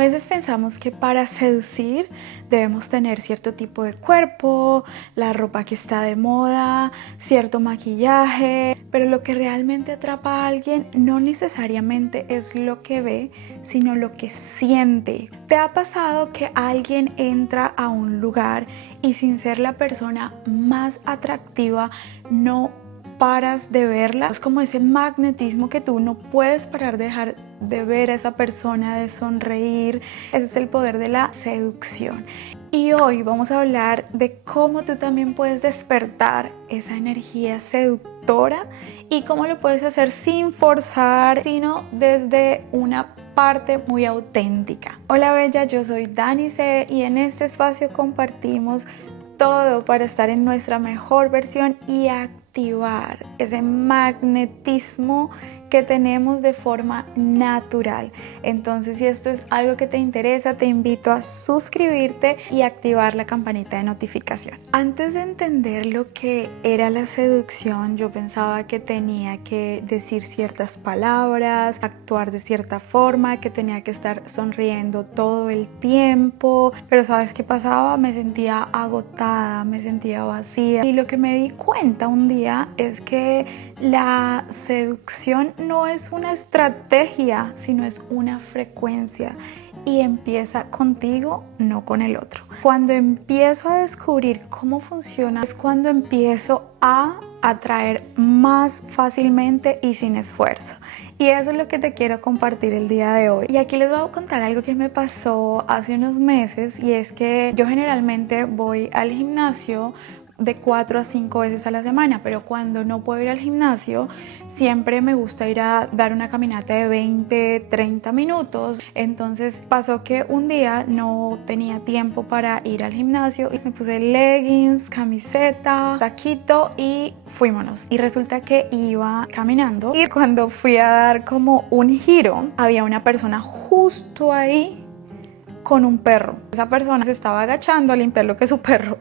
A veces pensamos que para seducir debemos tener cierto tipo de cuerpo, la ropa que está de moda, cierto maquillaje, pero lo que realmente atrapa a alguien no necesariamente es lo que ve, sino lo que siente. ¿Te ha pasado que alguien entra a un lugar y sin ser la persona más atractiva no paras de verla? Es como ese magnetismo que tú no puedes parar de dejar de ver a esa persona, de sonreír. Ese es el poder de la seducción. Y hoy vamos a hablar de cómo tú también puedes despertar esa energía seductora y cómo lo puedes hacer sin forzar, sino desde una parte muy auténtica. Hola bella, yo soy Danice y en este espacio compartimos todo para estar en nuestra mejor versión y activar ese magnetismo que tenemos de forma natural. Entonces, si esto es algo que te interesa, te invito a suscribirte y activar la campanita de notificación. Antes de entender lo que era la seducción, yo pensaba que tenía que decir ciertas palabras, actuar de cierta forma, que tenía que estar sonriendo todo el tiempo, pero ¿sabes qué pasaba? Me sentía agotada, me sentía vacía, y lo que me di cuenta un día es que la seducción no es una estrategia, sino es una frecuencia y empieza contigo, no con el otro. Cuando empiezo a descubrir cómo funciona es cuando empiezo a atraer más fácilmente y sin esfuerzo. Y eso es lo que te quiero compartir el día de hoy. Y aquí les voy a contar algo que me pasó hace unos meses, y es que yo generalmente voy al gimnasio de 4 a 5 veces a la semana, pero cuando no puedo ir al gimnasio siempre me gusta ir a dar una caminata de 20-30 minutos. Entonces pasó que un día no tenía tiempo para ir al gimnasio y me puse leggings, camiseta, taquito y fuímonos. Y resulta que iba caminando y cuando fui a dar como un giro había una persona justo ahí con un perro. Esa persona se estaba agachando a limpiar lo que su perro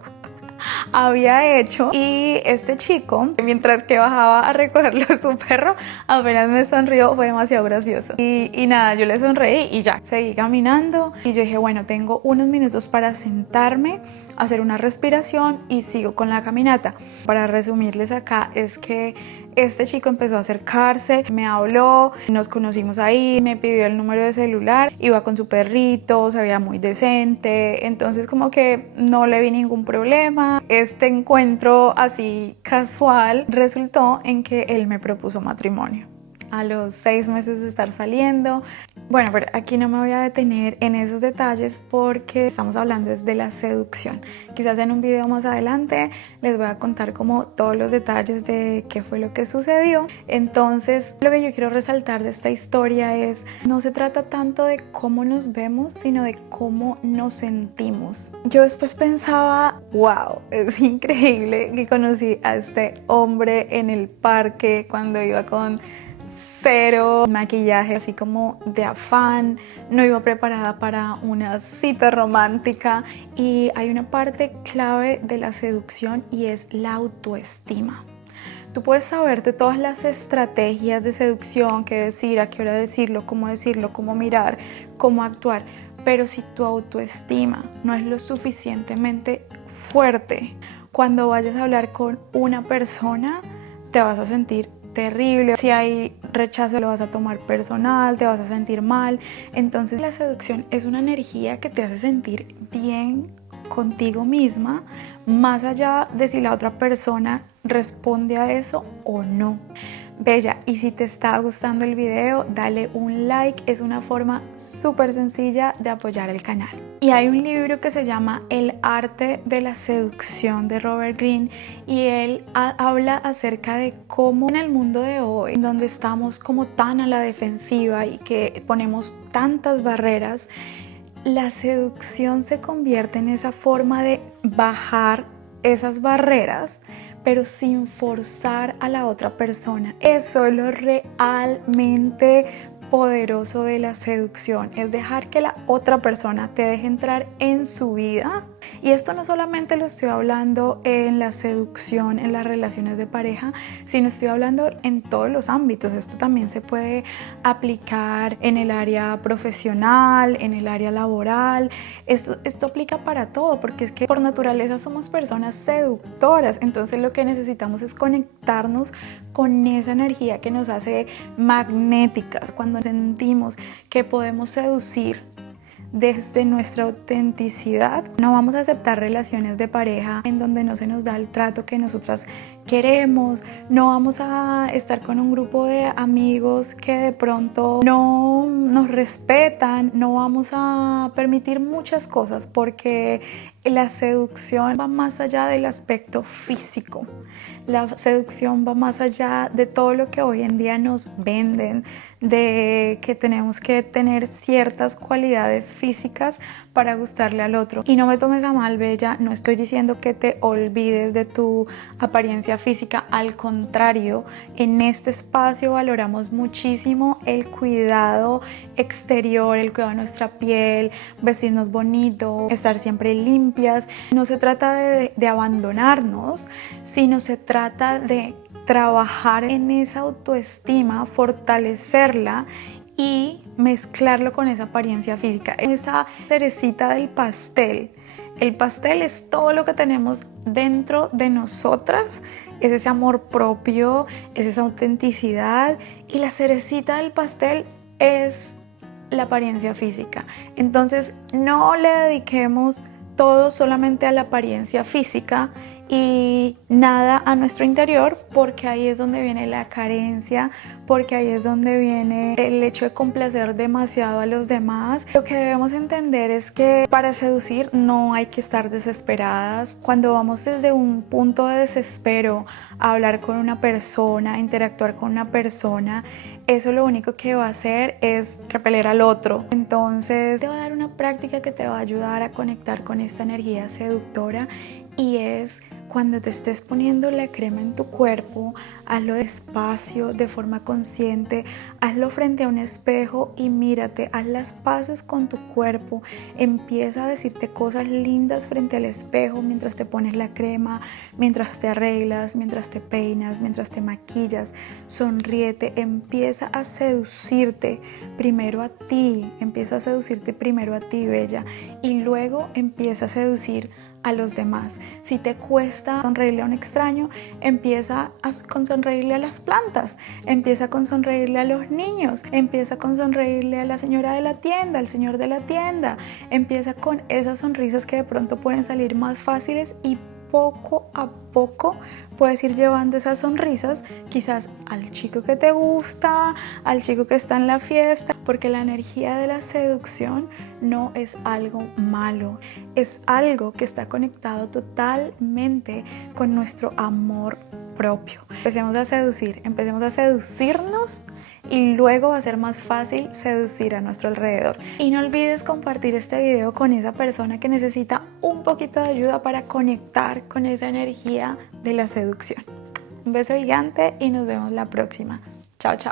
había hecho, y este chico, mientras que bajaba a recogerlo de su perro, apenas me sonrió. Fue demasiado gracioso y nada, yo le sonreí y ya, seguí caminando. Y yo dije, bueno, tengo unos minutos para sentarme, hacer una respiración y sigo con la caminata. Para resumirles acá, es que este chico empezó a acercarse, me habló, nos conocimos ahí, me pidió el número de celular, iba con su perrito, se veía muy decente, entonces como que no le vi ningún problema. Este encuentro así casual resultó en que él me propuso matrimonio a los 6 meses de estar saliendo. Bueno, pero aquí no me voy a detener en esos detalles porque estamos hablando de la seducción. Quizás en un video más adelante les voy a contar como todos los detalles de qué fue lo que sucedió. Entonces, lo que yo quiero resaltar de esta historia es, no se trata tanto de cómo nos vemos, sino de cómo nos sentimos. Yo después pensaba, wow, es increíble que conocí a este hombre en el parque cuando iba con cero maquillaje, así como de afán, no iba preparada para una cita romántica. Y hay una parte clave de la seducción y es la autoestima. Tú puedes saberte todas las estrategias de seducción, qué decir, a qué hora decirlo, cómo mirar, cómo actuar, pero si tu autoestima no es lo suficientemente fuerte, cuando vayas a hablar con una persona te vas a sentir terrible. Si hay rechazo, lo vas a tomar personal, te vas a sentir mal. Entonces la seducción es una energía que te hace sentir bien contigo misma, más allá de si la otra persona responde a eso o no. Bella, y si te está gustando el video, dale un like, es una forma súper sencilla de apoyar el canal. Y hay un libro que se llama El arte de la seducción de Robert Greene, y él habla acerca de cómo en el mundo de hoy, donde estamos como tan a la defensiva y que ponemos tantas barreras, la seducción se convierte en esa forma de bajar esas barreras, pero sin forzar a la otra persona. Eso es lo realmente poderoso de la seducción, es dejar que la otra persona te deje entrar en su vida Y esto no solamente lo estoy hablando en la seducción, en las relaciones de pareja, sino estoy hablando en todos los ámbitos. Esto también se puede aplicar en el área profesional, en el área laboral. Esto aplica para todo, porque es que por naturaleza somos personas seductoras. Entonces lo que necesitamos es conectarnos con esa energía que nos hace magnéticas. Cuando sentimos que podemos seducir desde nuestra autenticidad, no vamos a aceptar relaciones de pareja en donde no se nos da el trato que nosotras queremos, no vamos a estar con un grupo de amigos que de pronto no nos respetan, no vamos a permitir muchas cosas, porque la seducción va más allá del aspecto físico. La seducción va más allá de todo lo que hoy en día nos venden, de que tenemos que tener ciertas cualidades físicas para gustarle al otro. Y no me tomes a mal, bella, no estoy diciendo que te olvides de tu apariencia física, al contrario, en este espacio valoramos muchísimo el cuidado exterior, el cuidado de nuestra piel, vestirnos bonito, estar siempre limpias. No se trata de abandonarnos, sino se trata de trabajar en esa autoestima, fortalecerla y mezclarlo con esa apariencia física, esa cerecita del pastel. El pastel es todo lo que tenemos dentro de nosotras, es ese amor propio, es esa autenticidad, y la cerecita del pastel es la apariencia física. Entonces no le dediquemos todo solamente a la apariencia física y nada a nuestro interior, porque ahí es donde viene la carencia, porque ahí es donde viene el hecho de complacer demasiado a los demás. Lo que debemos entender es que para seducir no hay que estar desesperadas. Cuando vamos desde un punto de desespero a hablar con una persona, a interactuar con una persona, eso lo único que va a hacer es repeler al otro. Entonces te va a dar una práctica que te va a ayudar a conectar con esta energía seductora, y es cuando te estés poniendo la crema en tu cuerpo, hazlo despacio, de forma consciente, hazlo frente a un espejo y mírate, haz las paces con tu cuerpo, empieza a decirte cosas lindas frente al espejo mientras te pones la crema, mientras te arreglas, mientras te peinas, mientras te maquillas, sonríete, empieza a seducirte primero a ti, empieza a seducirte primero a ti, bella, y luego empieza a seducir a los demás. Si te cuesta sonreírle a un extraño, empieza con sonreírle a las plantas, empieza con sonreírle a los niños, empieza con sonreírle a la señora de la tienda, al señor de la tienda, empieza con esas sonrisas que de pronto pueden salir más fáciles, y poco a poco puedes ir llevando esas sonrisas quizás al chico que te gusta, al chico que está en la fiesta, porque la energía de la seducción no es algo malo, es algo que está conectado totalmente con nuestro amor propio. Empecemos a seducir, empecemos a seducirnos, y luego va a ser más fácil seducir a nuestro alrededor. Y no olvides compartir este video con esa persona que necesita un poquito de ayuda para conectar con esa energía de la seducción. Un beso gigante y nos vemos la próxima. Chao, chao.